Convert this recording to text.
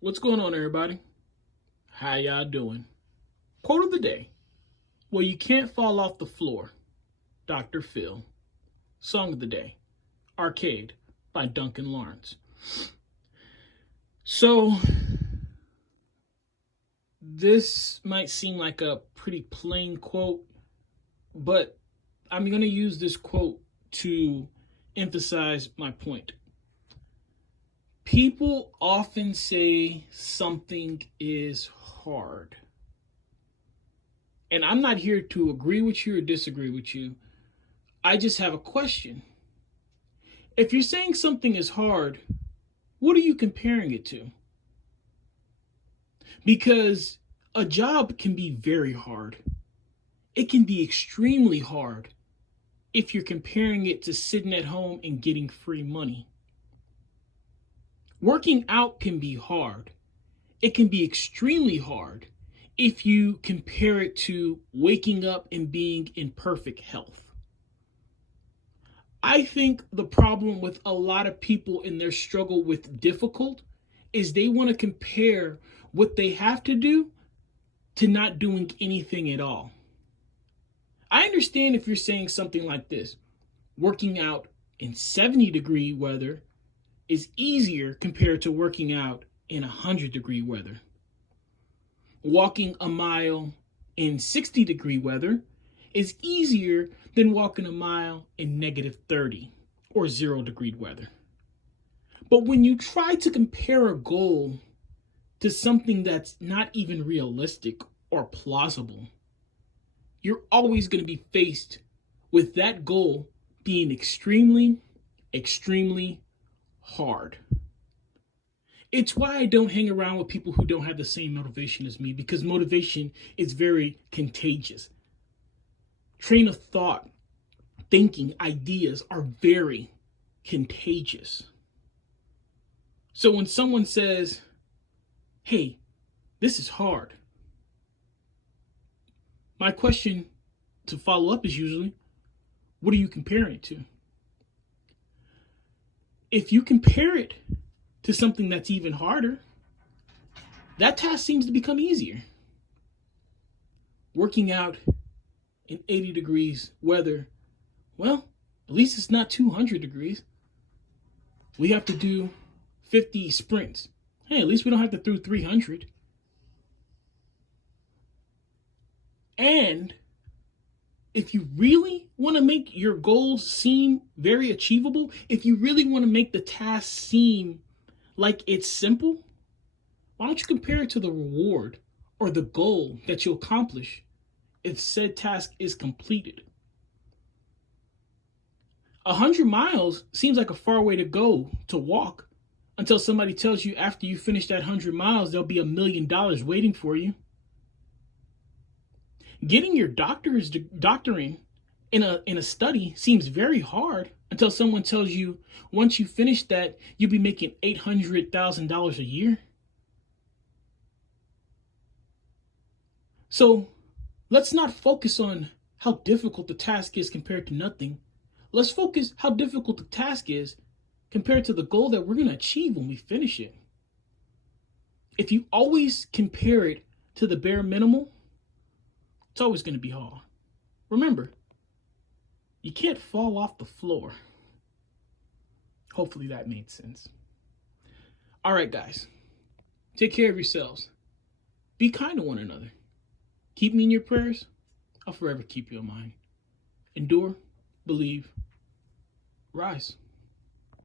What's going on, everybody? How y'all doing? Quote of the day. Well, you can't fall off the floor. Dr. Phil. Song of the day. Arcade by Duncan Lawrence. So, this might seem like a pretty plain quote, but I'm going to use this quote to emphasize my point. People often say something is hard. And I'm not here to agree with you or disagree with you. I just have a question. If you're saying something is hard, what are you comparing it to? Because a job can be very hard. It can be extremely hard if you're comparing it to sitting at home and getting free money. Working out can be hard. It can be extremely hard if you compare it to waking up and being in perfect health. I think the problem with a lot of people in their struggle with difficult is they want to compare what they have to do to not doing anything at all. I understand if you're saying something like this: working out in 70-degree weather is easier compared to working out in 100-degree weather. Walking a mile in 60-degree weather is easier than walking a mile in negative 30 or 0-degree weather. But when you try to compare a goal to something that's not even realistic or plausible, you're always going to be faced with that goal being extremely, extremely hard. It's why I don't hang around with people who don't have the same motivation as me, because motivation is very contagious. Train of thought, thinking, ideas are very contagious. So when someone says, hey, this is hard, my question to follow up is usually, what are you comparing it to? If you compare it to something that's even harder, that task seems to become easier. Working out in 80 degrees weather, well, at least it's not 200 degrees. We have to do 50 sprints. Hey, at least we don't have to do 300. And if you really want to make your goals seem very achievable, if you really want to make the task seem like it's simple, why don't you compare it to the reward or the goal that you'll accomplish if said task is completed? 100 miles seems like a far way to go to walk until somebody tells you after you finish that 100 miles, there'll be $1 million waiting for you. Getting your doctoring in a study seems very hard until someone tells you once you finish that, you'll be making $800,000 a year. So let's not focus on how difficult the task is compared to nothing. Let's focus how difficult the task is compared to the goal that we're going to achieve when we finish it. If you always compare it to the bare minimum, it's always going to be hard. Remember, you can't fall off the floor. Hopefully that made sense. All right, guys. Take care of yourselves. Be kind to one another. Keep me in your prayers. I'll forever keep you in mind. Endure, believe, rise.